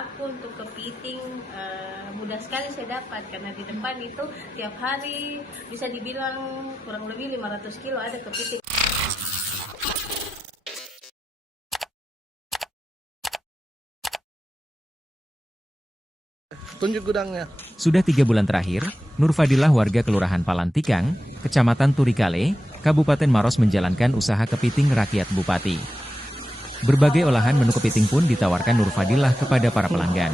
aku untuk kepiting mudah sekali saya dapat, karena di depan itu tiap hari bisa dibilang kurang lebih 500 kilo ada kepiting. Tunjuk gudangnya. Sudah 3 bulan terakhir, Nur Fadilah warga Kelurahan Palantikang, Kecamatan Turikale, Kabupaten Maros menjalankan usaha kepiting rakyat Bupati. Berbagai olahan menu kepiting pun ditawarkan Nur Fadilah kepada para pelanggan.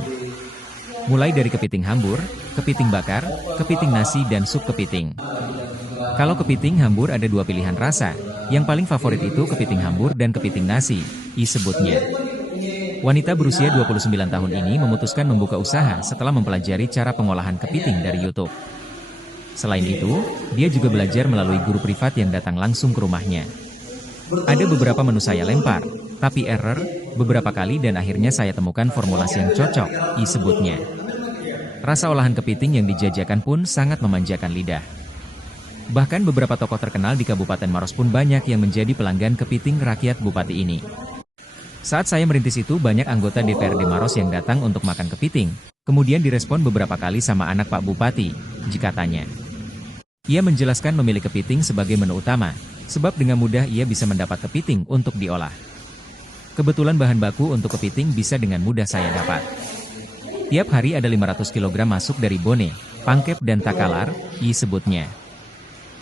Mulai dari kepiting hambur, kepiting bakar, kepiting nasi dan sup kepiting. Kalau kepiting hambur ada 2 pilihan rasa, yang paling favorit itu kepiting hambur dan kepiting nasi, disebutnya. Wanita berusia 29 tahun ini memutuskan membuka usaha setelah mempelajari cara pengolahan kepiting dari YouTube. Selain itu, dia juga belajar melalui guru privat yang datang langsung ke rumahnya. Ada beberapa menu saya lempar, tapi error, beberapa kali dan akhirnya saya temukan formulasi yang cocok, disebutnya. Rasa olahan kepiting yang dijajakan pun sangat memanjakan lidah. Bahkan beberapa tokoh terkenal di Kabupaten Maros pun banyak yang menjadi pelanggan kepiting rakyat Bupati ini. Saat saya merintis itu banyak anggota DPRD Maros yang datang untuk makan kepiting, kemudian direspon beberapa kali sama anak Pak Bupati, jika tanya. Ia menjelaskan memilih kepiting sebagai menu utama, sebab dengan mudah ia bisa mendapat kepiting untuk diolah. Kebetulan bahan baku untuk kepiting bisa dengan mudah saya dapat. Tiap hari ada 500 kg masuk dari Bone, Pangkep dan Takalar, disebutnya.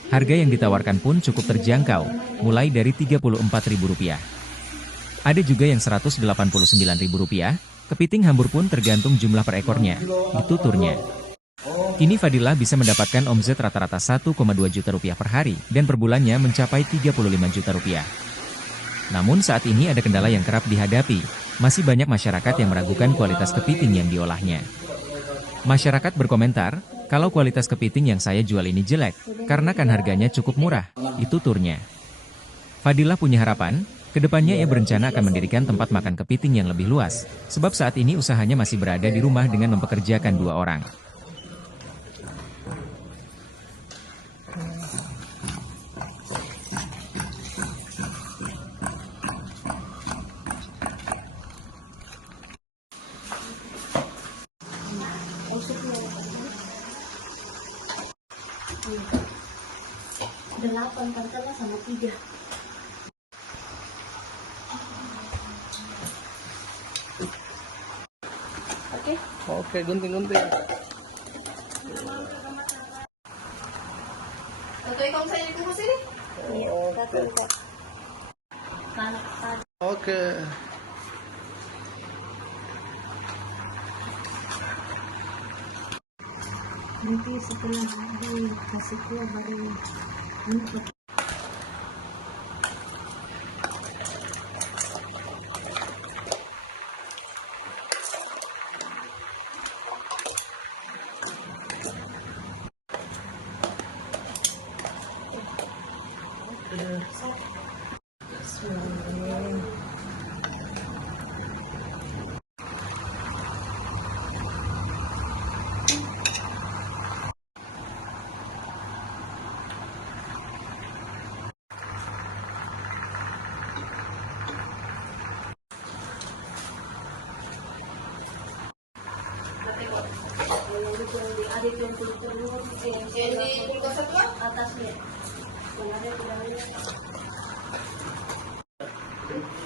Harga yang ditawarkan pun cukup terjangkau, mulai dari Rp34.000. Ada juga yang Rp189.000, kepiting hambur pun tergantung jumlah per ekornya, dituturnya. Kini Fadilah bisa mendapatkan omzet rata-rata Rp1,2 juta per hari, dan per bulannya mencapai Rp35 juta. Namun saat ini ada kendala yang kerap dihadapi, masih banyak masyarakat yang meragukan kualitas kepiting yang diolahnya. Masyarakat berkomentar, kalau kualitas kepiting yang saya jual ini jelek, karena kan harganya cukup murah, dituturnya. Fadilah punya harapan, kedepannya ia berencana akan mendirikan tempat makan kepiting yang lebih luas, sebab saat ini usahanya masih berada di rumah dengan mempekerjakan 2 orang. Delapan katakanlah sama 3. Oke, gunting-gunting. Satu ikon saya di kursi ini? Oke. Oke. Nanti setelah dikasih kuah baru untuk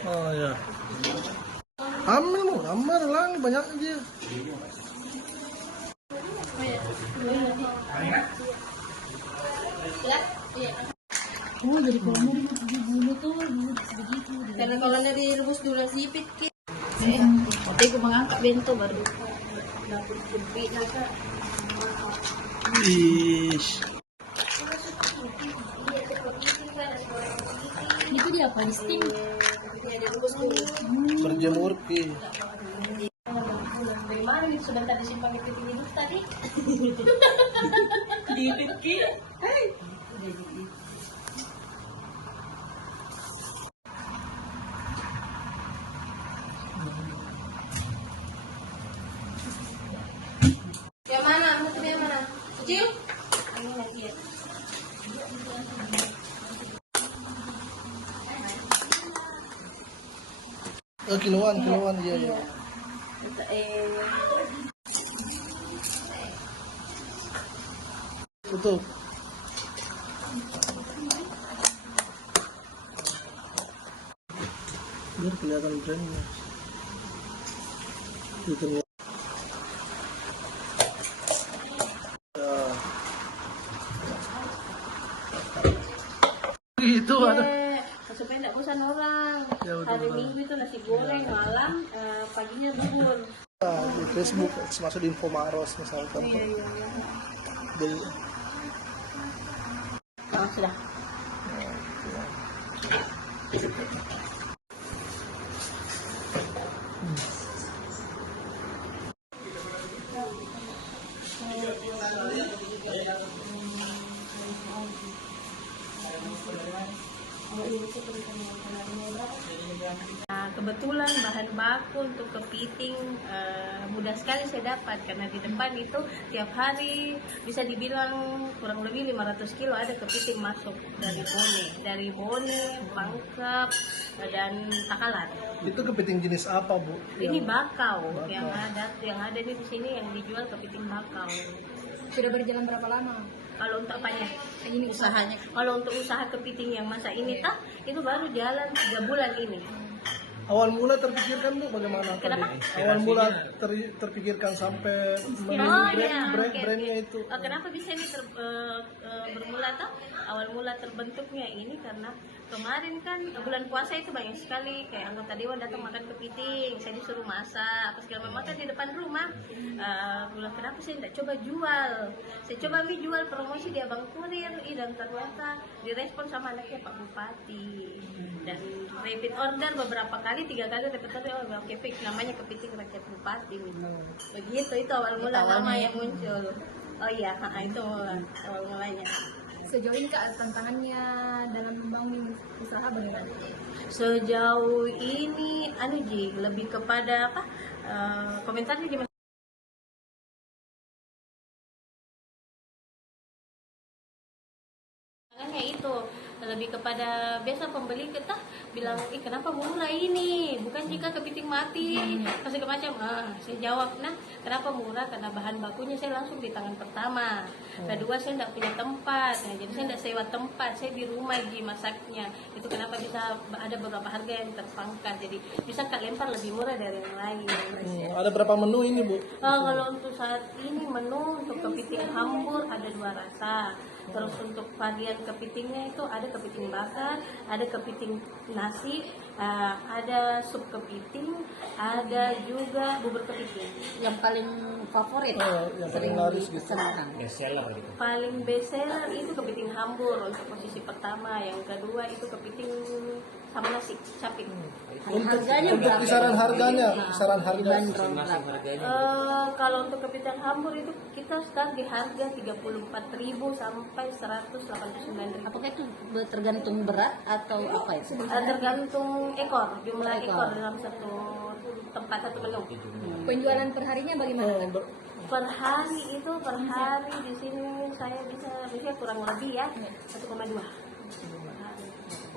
Oh ya. Ambil lang banyak aja. oh jadi kalau mau dulu tuh begitu. Karena kalau direbus dulu sipit ki. Nanti aku mengangkat bento baru dapur gede naga. Ish. Itu dia apa? Di steam. Berjemur ki. Dari mana nih sebentar disimpan di piting hidup tadi? Di piting. Yang mana? Mutu yang mana? Kecil? Ini lagi ya. Kiloan iya ya. Tutup. Biar kelihatan brandnya. Tutupnya. Itu ada. Supaya tidak bosan orang. Ya, betul, Hari betul. Minggu itu nasi goreng, malam paginya bubur. Di Facebook masuk di info Maros misalkan. Beli. Oh, sudah. Nah, kebetulan bahan baku untuk kepiting mudah sekali saya dapat karena di depan itu tiap hari bisa dibilang kurang lebih 500 kilo ada kepiting masuk dari Bone, Pangkep dan Takalar. Itu kepiting jenis apa, Bu? Ini Yang- bakau, Bakau. yang ada di sini yang dijual kepiting bakau. Sudah berjalan berapa lama? Kalau untuk apanya? Ini usahanya. Kalau untuk usaha kepiting yang masa ini itu baru jalan 3 bulan ini. Awal mula terpikirkan, Bu, bagaimana Kenapa? tadi? Awal mula terpikirkan sampai brandnya oke. itu. Kenapa bisa ini bermula tuh? Awal mula terbentuknya ini karena kemarin kan bulan puasa itu banyak sekali kayak anggota dewan datang makan kepiting, saya disuruh masak, apa segala macam di depan rumah. Bilang kenapa saya tidak coba jual? Saya coba jual promosi di Abang Kurir, dan ternyata direspon sama anaknya Pak Bupati. Dan repeat order beberapa kali, 3 kali repeat order, oh oke fix namanya kepiting rakyat Bupati. Begitu itu awal mula nama yang muncul. Oh iya, itu awal mulanya. Sejauh ini Kak, tantangannya dalam membangun usaha bagaimana? Sejauh ini lebih kepada apa? Komentarnya gimana? Tantangannya itu lebih kepada biasa pembeli kita bilang, kenapa murah ini? Bukan jika kepiting mati, segala macam. Saya jawab, kenapa murah? Karena bahan bakunya saya langsung di tangan pertama. Kedua, saya tidak punya tempat, jadi saya tidak sewa tempat, saya di rumah masaknya. Itu kenapa bisa ada beberapa harga yang terpangkas, jadi bisa Kak lempar lebih murah dari yang lain. Ada berapa menu ini, Bu? Kalau untuk saat ini menu untuk kepiting hambur ada 2 rasa. Terus untuk varian kepitingnya itu ada kepiting bakar, ada kepiting nasi, ada sup kepiting, ada juga bubur kepiting. Yang paling favorit Yang paling laris gitu. Paling best seller itu kepiting hambur untuk posisi pertama, yang kedua itu kepiting sama nasi caping. harganya Untuk berapa? kisaran harga. Dibanderol berapa? Kalau untuk kepiting hambur itu kita start di harga 34.000 sampai 189.000. Apakah itu tergantung berat atau apa itu? Tergantung jumlah Ekor. ekor dalam satu tempat, satu menu. Penjualan perharinya bagaimana Kak? Per hari di sini saya bisa kurang lebih ya 1,2.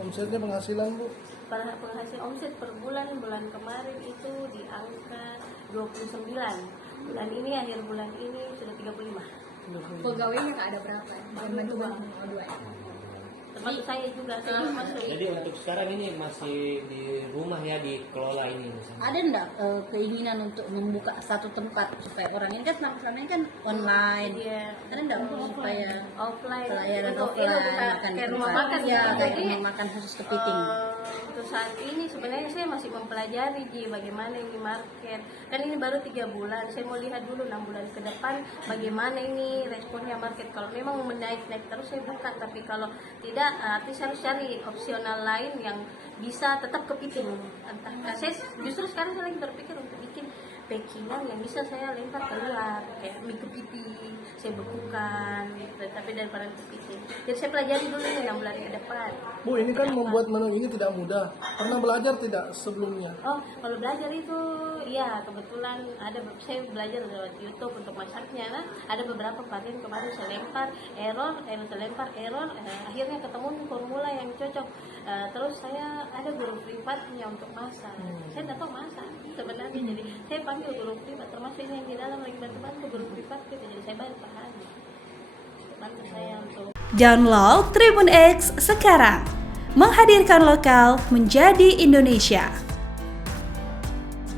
Omsetnya penghasilan, Bu? Penghasil omset per bulan kemarin itu di angka 29. Bulan ini akhir bulan ini sudah 35. Pegawainya Kak ada berapa? Yang bantu-bantu? Oh, 2. Termasuk saya juga saya masuk. Jadi untuk sekarang ini masih di rumah ya, dikelola ini misalnya. Ada enggak keinginan untuk membuka satu tempat supaya orang ini kan selama ini kan online. Iya. Ada enggak supaya Offline pelayanan Itu offline bukan makan di kayak rumah tempat? makan Ya, gitu. kayak Jadi, rumah makan khusus kepiting. Untuk saat ini sebenarnya saya masih mempelajari bagaimana ini market. Kan ini baru 3 bulan. Saya mau lihat dulu 6 bulan ke depan bagaimana ini responnya market. Kalau memang menaik terus saya buka. Tapi kalau tidak, artinya saya harus cari opsional lain yang bisa tetap kepiting. Entah saya justru sekarang saya lagi berpikir untuk bikin packingan yang bisa saya lempar keluar kayak mie kepiting saya bekukan tapi daripada kepiting. Jadi saya pelajari dulu nih 6 bulan ke depan. Bu, ini kan membuat menu ini tidak mudah. Pernah belajar tidak sebelumnya? Oh, kalau belajar itu, ya kebetulan saya belajar lewat YouTube untuk masaknya. Ada beberapa varian kemarin saya lempar error, akhirnya ketemu formula yang cocok. Terus saya ada guru privatnya untuk masak. Saya tidak tahu masak sebenarnya, jadi saya bantu guru privat, termasuk ini yang di dalam lagi bantu guru privat gitu, jadi saya bayar per hari. Bantu saya untuk Download Tribun X sekarang. Menghadirkan lokal menjadi Indonesia.